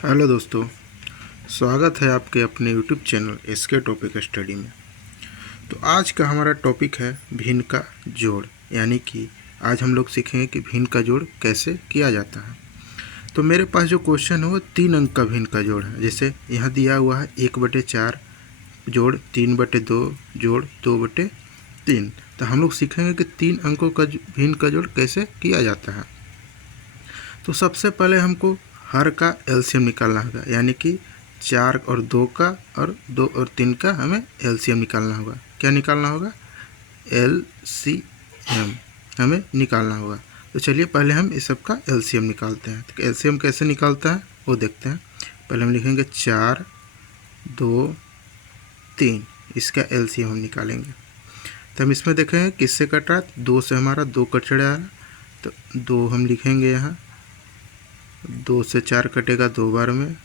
Hello दोस्तों, स्वागत है आपके अपने YouTube channel SK topic study में। तो आज का हमारा टॉपिक है भिन्न का जोड़, यानी कि आज हम लोग सीखेंगे कि भिन्न का जोड़ कैसे किया जाता है। तो मेरे पास जो क्वेश्चन है वो 3 अंक का भिन्न का जोड़ है। जैसे यहाँ दिया हुआ है 1/4 जोड़ 3/2 जोड़ 2/3। तो हम लोग सीखेंगे कि 3 अंकों का भिन्न का जोड़ कैसे किया जाता है। तो सबसे पहले हमको हर का एलसीएम निकालना होगा, यानी कि 4 और 2 का और 2 और 3 का हमें एलसीएम निकालना होगा। क्या निकालना होगा? एलसीएम हमें निकालना होगा। तो चलिए पहले हम इस सब का एलसीएम निकालते हैं। तो एलसीएम कैसे निकालता है वो देखते हैं। पहले हम लिखेंगे 4, 2, 3, इसका एलसीएम हम निकालेंगे। तो हम इसमें देखेंगे किससे कट रहा है। 2 से हमारा 2 कट रहा है, तो 2 हम लिखेंगे यहाँ। 2 से 4 कटेगा 2 बार में,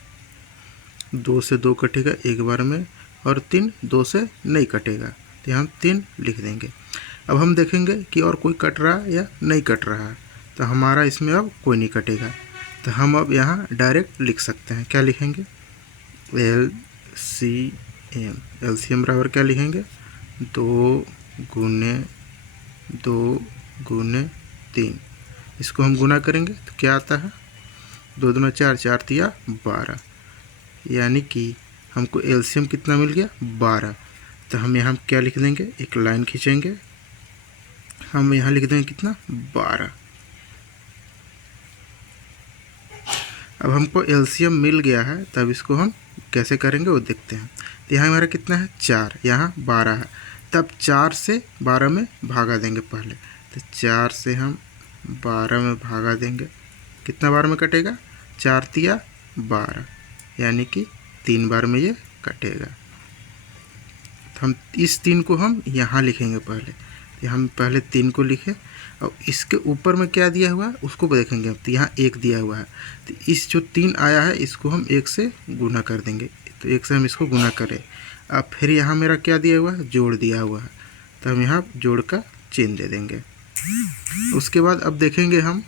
2 से 2 कटेगा 1 बार में, और 3 2 से नहीं कटेगा, तो यहाँ हम 3 लिख देंगे। अब हम देखेंगे कि और कोई कट रहा है या नहीं कट रहा है। तो हमारा इसमें अब कोई नहीं कटेगा, तो हम अब यहाँ डायरेक्ट लिख सकते हैं। क्या लिखेंगे? एलसीएम। एलसीएम बराबर क्या लिखेंगे? 2 गुने 2 गुने 3। इसको हम गुना करेंगे तो क्या आता है? 2 दूना 4, 4 तिया 12, यानी कि हमको एलसीएम कितना मिल गया? 12। तो हम यहाँ क्या लिख देंगे? एक लाइन खींचेंगे, हम यहाँ लिख देंगे कितना? 12। अब हमको एलसीएम मिल गया है, तब इसको हम कैसे करेंगे वो देखते हैं। तो यहाँ हमारा कितना है? 4, यहाँ 12 है। तब 4 से 12 में भागा देंगे पहले। तो 4 से हम 12 में भागा देंगे, कितना बार में कटेगा? 4 तिया 12, यानी कि 3 बार में ये कटेगा। तो हम इस 3 को हम यहाँ लिखेंगे पहले। तो हम पहले 3 को लिखें, और इसके ऊपर में क्या दिया हुआ है उसको देखेंगे। अब तो यहाँ 1 दिया हुआ है, तो इस जो 3 आया है इसको हम 1 से गुना कर देंगे। तो 1 से हम इसको गुना करें। अब फिर यहाँ मेरा क्या दिया हुआ है? जोड़ दिया हुआ है, तो हम यहाँ जोड़ का चिन्ह दे देंगे। उसके बाद अब देखेंगे हम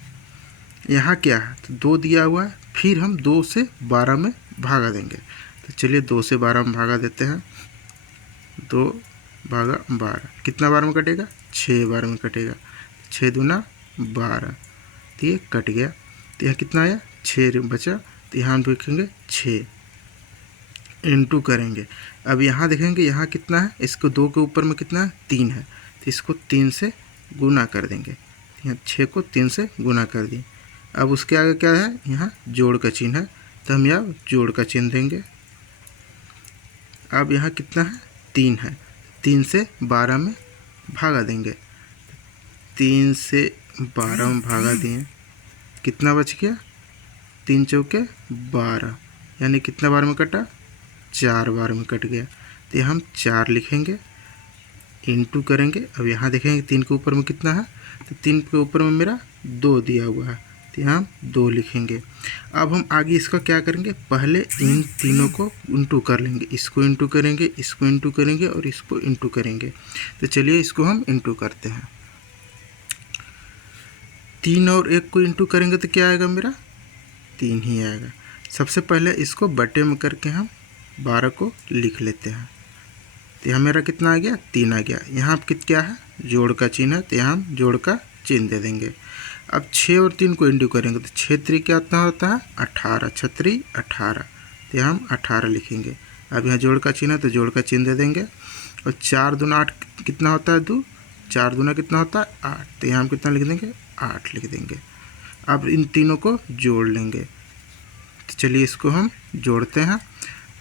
यहाँ क्या है, तो 2 दिया हुआ है, फिर हम 2 से 12 में भागा देंगे। तो चलिए 2 से 12 में भागा देते हैं। 2 भागा 12, कितना बार में कटेगा? 6 बार में कटेगा। 6 दूना 12, तो ये कट गया। तो यहाँ कितना आया? 6 बचा। तो यहाँ हम देखेंगे 6 इंटू करेंगे। अब यहाँ देखेंगे यहाँ कितना है, इसको 2 के ऊपर में कितना है? 3 है, तो इसको 3 से गुना कर देंगे। यहाँ 6 को 3 से गुना कर दिए। अब उसके आगे क्या है? यहाँ जोड़ का चिन्ह है, तो हम यहाँ जोड़ का चिन्ह देंगे। अब यहाँ कितना है? 3 है, 3 से 12 में भागा देंगे। 3 से 12 में भागा दिए, कितना बच गया? 3 चौके 12, यानी कितना बार में कटा? 4 बार में कट गया। तो हम 4 लिखेंगे, इंटू करेंगे। अब यहाँ देखेंगे 3 के ऊपर में कितना है, तो 3 के ऊपर में मेरा 2 दिया हुआ है, तो यहाँ हम 2 लिखेंगे। अब हम आगे इसका क्या करेंगे? पहले इन तीनों को इंटू कर लेंगे। इसको इंटू करेंगे, इसको इंटू करेंगे, और इसको इंटू करेंगे। तो चलिए इसको हम इंटू करते हैं। 3 और 1 को इंटू करेंगे तो क्या आएगा? मेरा 3 ही आएगा। सबसे पहले इसको बटे में करके हम 12 को लिख लेते हैं। तो यहाँ मेरा कितना आ गया? 3 आ गया। यहाँ क्या है? जोड़ का चिन्ह है, तो यहाँ हम जोड़ का चिन्ह दे देंगे। अब 6 और 3 को इंटू करेंगे तो 6 3 क्या होता है? 18, 6 3 18, तो यहाँ हम 18 लिखेंगे। अब यहाँ जोड़ का चिन्ह है, तो जोड़ का चिन्ह दे देंगे। और 4 दूना 8 कितना होता है? 2, 4 दूना कितना होता है? 8, तो यहाँ हम कितना लिख देंगे? 8 लिख देंगे। अब इन तीनों को जोड़ लेंगे। तो चलिए इसको हम जोड़ते हैं।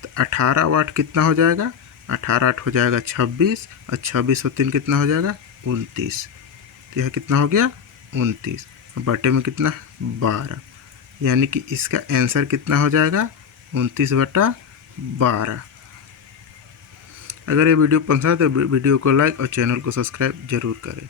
तो 18 और 8 कितना हो जाएगा? 18 8 हो जाएगा 26, और 26 और 3 कितना हो जाएगा? 29। तो यह कितना हो गया? 29। बटे में कितना है? 12, यानी कि इसका आंसर कितना हो जाएगा? 29/12। अगर ये वीडियो पसंद है तो वीडियो को लाइक और चैनल को सब्सक्राइब जरूर करें।